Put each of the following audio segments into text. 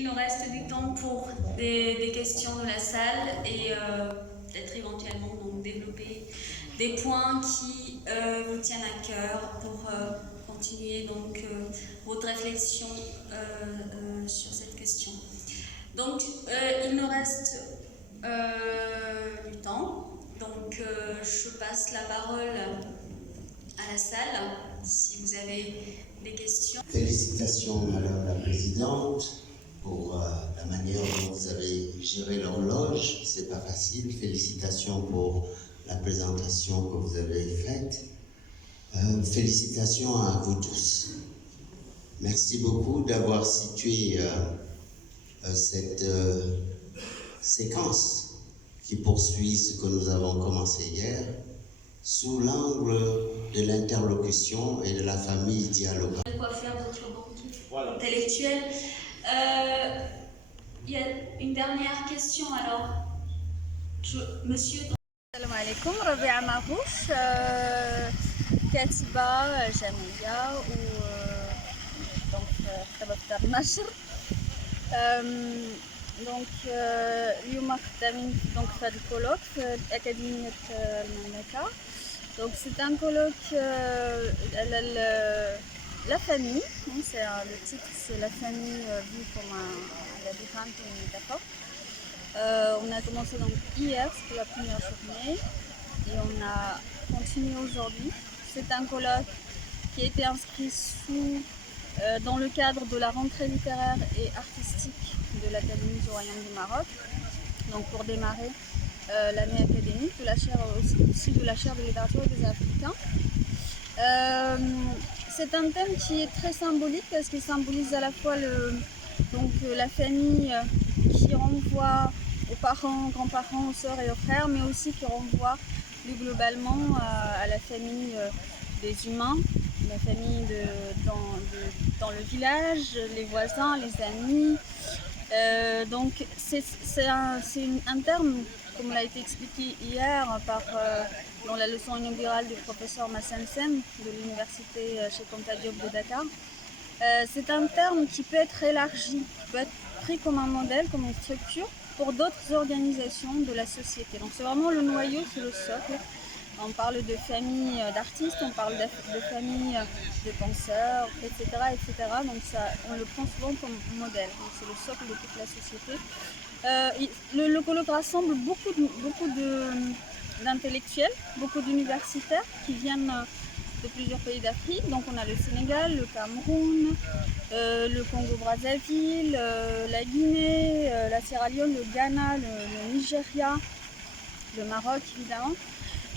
il nous reste du temps pour des questions de la salle et peut-être éventuellement donc, développer des points qui vous tiennent à cœur pour continuer donc votre réflexion sur cette question. Donc il nous reste du temps, donc je passe la parole à la salle si vous avez des questions. Félicitations Madame la Présidente pour la manière dont vous avez géré l'horloge, c'est pas facile. Félicitations pour la présentation que vous avez faite. Félicitations à vous tous. Merci beaucoup d'avoir situé cette séquence qui poursuit ce que nous avons commencé hier sous l'angle de l'interlocution et de la famille dialogante. De quoi faire votre banquier intellectuel. Il y a une dernière question alors. Monsieur. السلام عليكم. ربيعة معروف كاتبة جامعية و دونك كتابة في دار النشر. دونك اليوم خدامين دونك في هذا الكولوك في أكاديمية المملكة. دونك سي ان كولوك على la famille, c'est le titre, c'est la famille vue comme un labyrinthe ou une métaphore. On a commencé donc hier, c'était la première journée, et on a continué aujourd'hui. C'est un colloque qui a été inscrit dans le cadre de la rentrée littéraire et artistique de l'Académie du Royaume du Maroc, donc pour démarrer l'année académique de la chaire, aussi de la chaire de littérature des Africains. C'est un thème qui est très symbolique parce qu'il symbolise à la fois la famille qui renvoie aux parents, aux grands-parents, aux sœurs et aux frères, mais aussi qui renvoie plus globalement à la famille des humains, la famille dans le village, les voisins, les amis. Donc c'est un terme, comme l'a été expliqué hier dans la leçon inaugurale du professeur Massensen de l'université Cheikh Anta Diop de Dakar. C'est un terme qui peut être élargi, qui peut être pris comme un modèle, comme une structure pour d'autres organisations de la société. Donc c'est vraiment le noyau, c'est le socle. On parle de famille d'artistes, on parle de famille de penseurs, etc., etc. Donc ça, on le prend souvent comme modèle. C'est le socle de toute la société. Le colloque rassemble beaucoup d'intellectuels, beaucoup d'universitaires qui viennent de plusieurs pays d'Afrique. Donc on a le Sénégal, le Cameroun, le Congo-Brazzaville, la Guinée, la Sierra Leone, le Ghana, le Nigeria, le Maroc évidemment.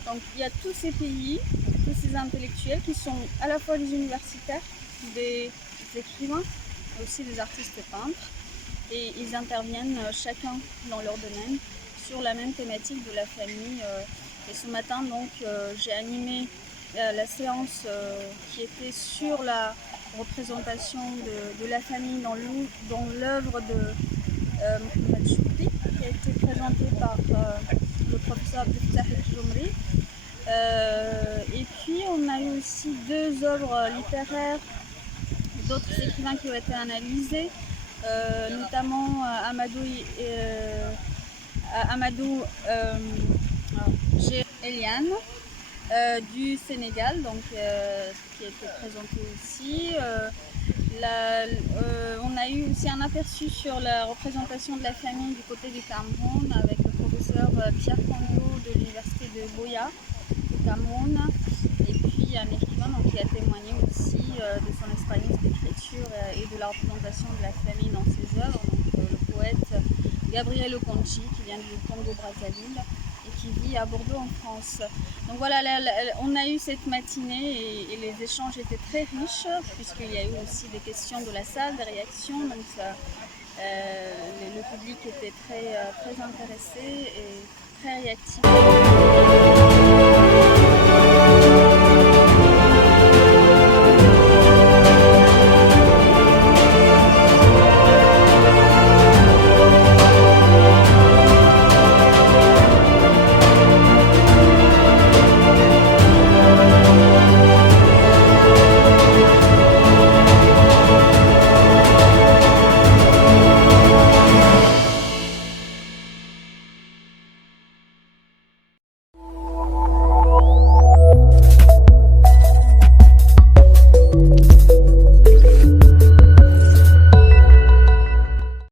Donc il y a tous ces pays, tous ces intellectuels qui sont à la fois des universitaires, des écrivains, mais aussi des artistes peintres. Et ils interviennent chacun dans leur domaine sur la même thématique de la famille. Et ce matin donc j'ai animé la séance qui était sur la représentation de la famille dans l'œuvre de Mohamed Choukri, qui a été présentée par le professeur Abdelfatah El-Djoumri. Et puis on a eu aussi deux œuvres littéraires d'autres écrivains qui ont été analysés, notamment Amadou Eliane du Sénégal, donc, qui a été présenté aussi. On a eu aussi un aperçu sur la représentation de la famille du côté du Cameroun avec le professeur Pierre Kangyo de l'université de Boya au Cameroun, et puis un écrivain donc, qui a témoigné aussi de son expérience d'écriture et de la représentation de la famille dans ses œuvres, donc, le poète Gabriel Okonchi qui vient du Congo-Brazzaville et qui vit à Bordeaux en France. Donc voilà, on a eu cette matinée et les échanges étaient très riches puisqu'il y a eu aussi des questions de la salle, des réactions, donc le public était très intéressé et très réactif.